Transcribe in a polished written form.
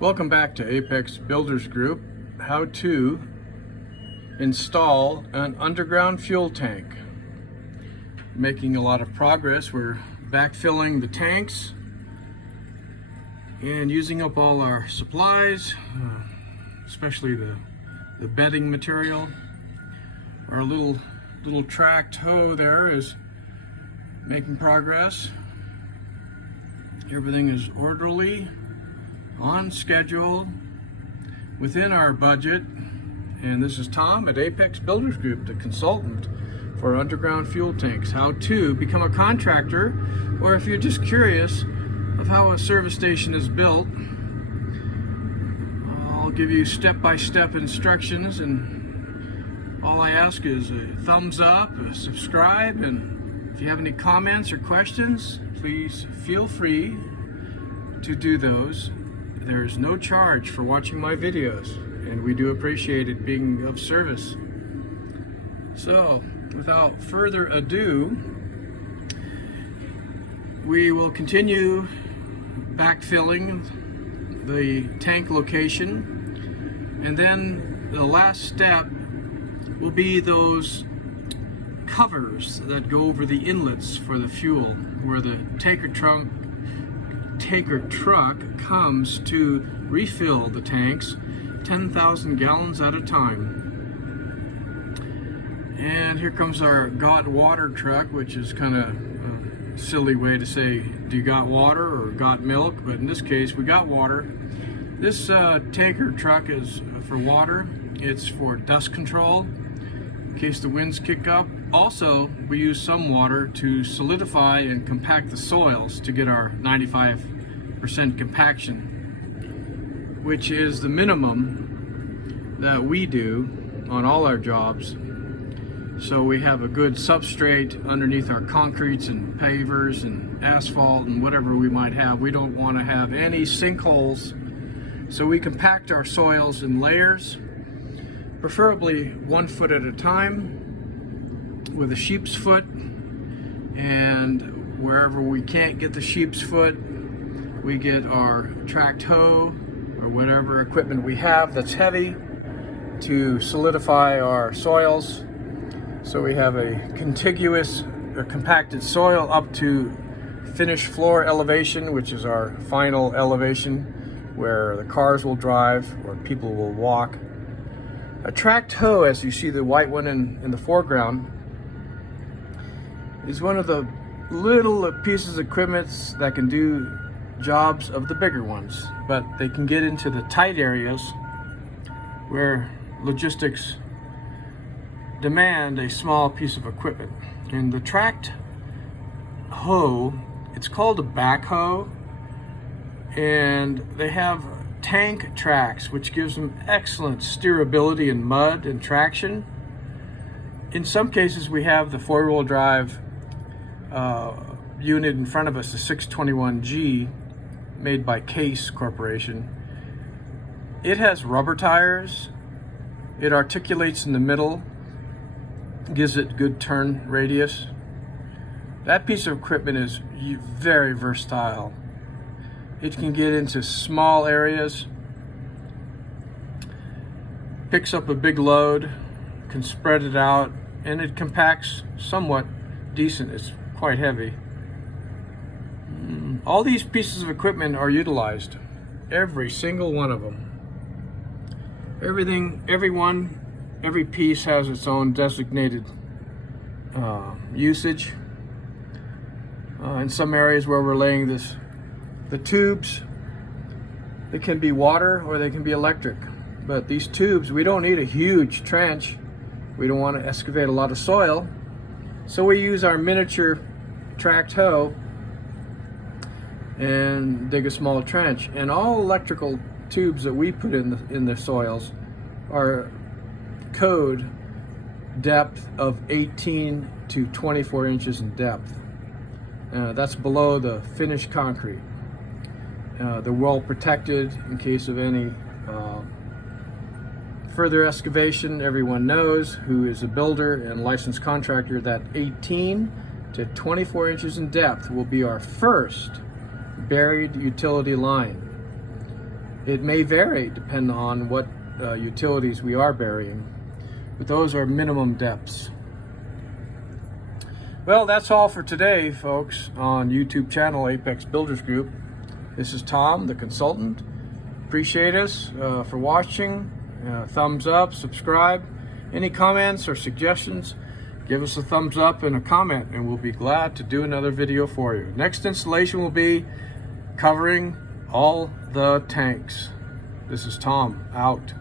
Welcome back to Apex Builders Group. How to install an underground fuel tank. Making a lot of progress. We're backfilling the tanks and using up all our supplies, especially the bedding material. Our little tracked hoe there is making progress. Everything is orderly, on schedule, within our budget. And this is Tom at Apex Builders Group, the consultant for underground fuel tanks. How to become a contractor, or if you're just curious of how a service station is built, I'll give you step-by-step instructions, and all I ask is a thumbs up, a subscribe, and if you have any comments or questions, please feel free to do those. There's no charge for watching my videos, and we do appreciate it being of service. So, without further ado, we will continue backfilling the tank location, and then the last step will be those covers that go over the inlets for the fuel, where the tanker truck comes to refill the tanks 10,000 gallons at a time. And here comes our got water truck, which is kind of a silly way to say, do you got water or got milk? But in this case, we got water. This tanker truck is for water. It's for dust control in case the winds kick up. Also, we use some water to solidify and compact the soils to get our 95% compaction, which is the minimum that we do on all our jobs. So we have a good substrate underneath our concretes and pavers and asphalt and whatever we might have. We don't want to have any sinkholes, so we compact our soils in layers, preferably 1 foot at a time, with a sheep's foot. And wherever we can't get the sheep's foot, we get our tracked hoe or whatever equipment we have that's heavy to solidify our soils. So we have a contiguous or compacted soil up to finished floor elevation, which is our final elevation where the cars will drive or people will walk. A tracked hoe, as you see the white one in the foreground, is one of the little pieces of equipment that can do jobs of the bigger ones, but they can get into the tight areas where logistics demand a small piece of equipment. And the tracked hoe, it's called a backhoe, and they have tank tracks, which gives them excellent steerability in mud and traction. In some cases, we have the four-wheel drive unit in front of us, the 621G, made by Case Corporation. It has rubber tires. It articulates in the middle, gives it good turn radius. That piece of equipment is very versatile. It can get into small areas, picks up a big load, can spread it out, and it compacts somewhat decent. It's quite heavy. All these pieces of equipment are utilized, every single one of them. Every piece has its own designated usage. In some areas where we're laying the tubes, they can be water or they can be electric. But these tubes, we don't need a huge trench. We don't want to excavate a lot of soil. So we use our miniature tracked hoe and dig a small trench. And all electrical tubes that we put in the soils are code depth of 18 to 24 inches in depth. That's below the finished concrete. They're well protected in case of any further excavation. Everyone knows who is a builder and licensed contractor that 18 to 24 inches in depth will be our first buried utility line. It may vary depending on what utilities we are burying, but those are minimum depths. Well, that's all for today, folks, on YouTube channel Apex Builders Group. This is Tom, the consultant. Appreciate us for watching. Thumbs up, subscribe. Any comments or suggestions, give us a thumbs up and a comment, and we'll be glad to do another video for you. Next installation will be covering all the tanks. This is Tom, out.